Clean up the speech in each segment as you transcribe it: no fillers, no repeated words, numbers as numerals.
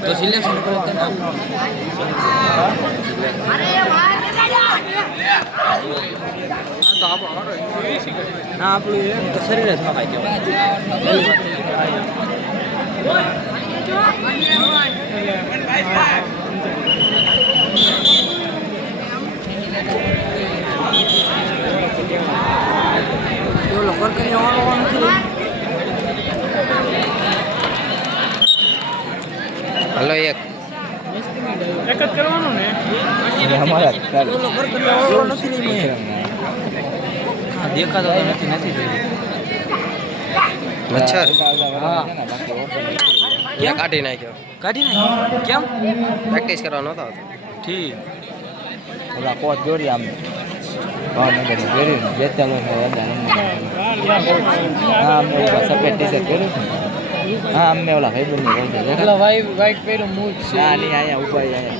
તો સિલેક્શન કરો ના આપણું શરીર જ નખાય હલો એક જ કરવાનું ને દેખાતો નથી મચ્છર ક્યાં કાઢી નાખ્યો કેમ પ્રેક્ટિસ કરવાનો હતો ઠીક ઓલા કોચ જોડી આમ ભાવનગર જોડી જેતા લોકો હા અમને સફેદ ટી શર્ટ પહેર્યું હા અમને ઓલા ભાઈ બંને પેલા વાઈટ પહેર્યું મૂજ છે ના નહીં અહીંયા ઉભા અહીંયા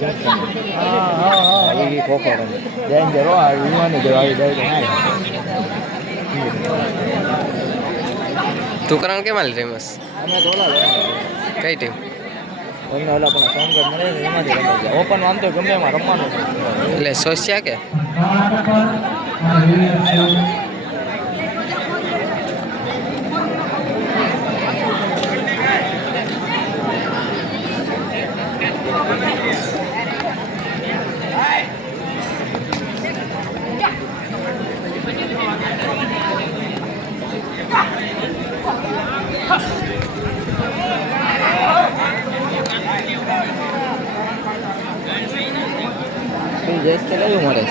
એ ખોખો રમે ડેન્જર હો યુવાની જેવા આવી જાય તું કરણ કેમ હાલી રમસ અમે તો ઓલા કઈ ટીમ અમને ઓલા પણ સોંગર મળે ને એમાંથી રમવા જાય ઓપન આમ તો ગમે એમાં રમવાનું એટલે સોચ્યા કે જઈશ કે કયું મળે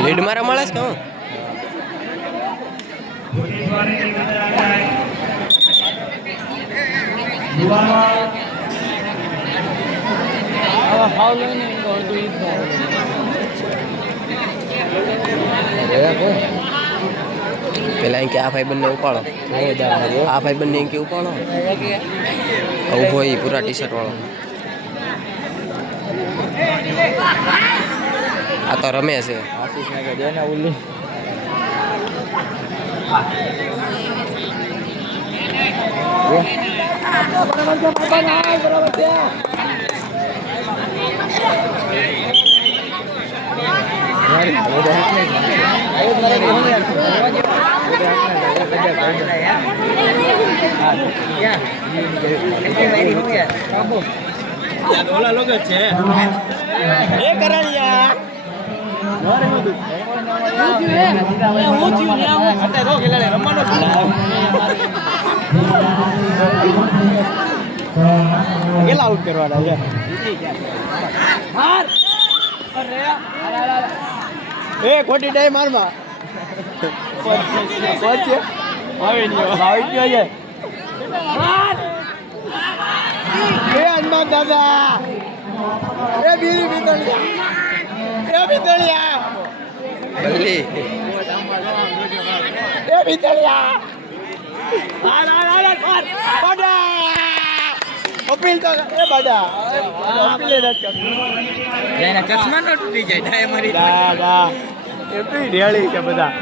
લીડમાં રમાડે છે કે હું હાવ લઈને અડધું ઈદ પેલા અહીં કે આ ભાઈ બંને ઉપાડો આ ભાઈ બંને અહીં કે ઉપાડો ઉભો એ પૂરા ટી શર્ટ વાળો આ તો રમે છે આશીષ ને દે ને ઉલ્લી ઓલા લોકો છે એ કરાણિયા કેટલા આઉટ કરવાના છે એ ખોટી ડાય મારમાં હનુમાન દાદા એ બીરી ભીતળિયા બલ્લી એ ભીતળિયા અપીલ તો એ બડા અપીલ એના ચશ્મા ન તૂટી જાય ડાય મારી એટલી ઢેળી છે બધા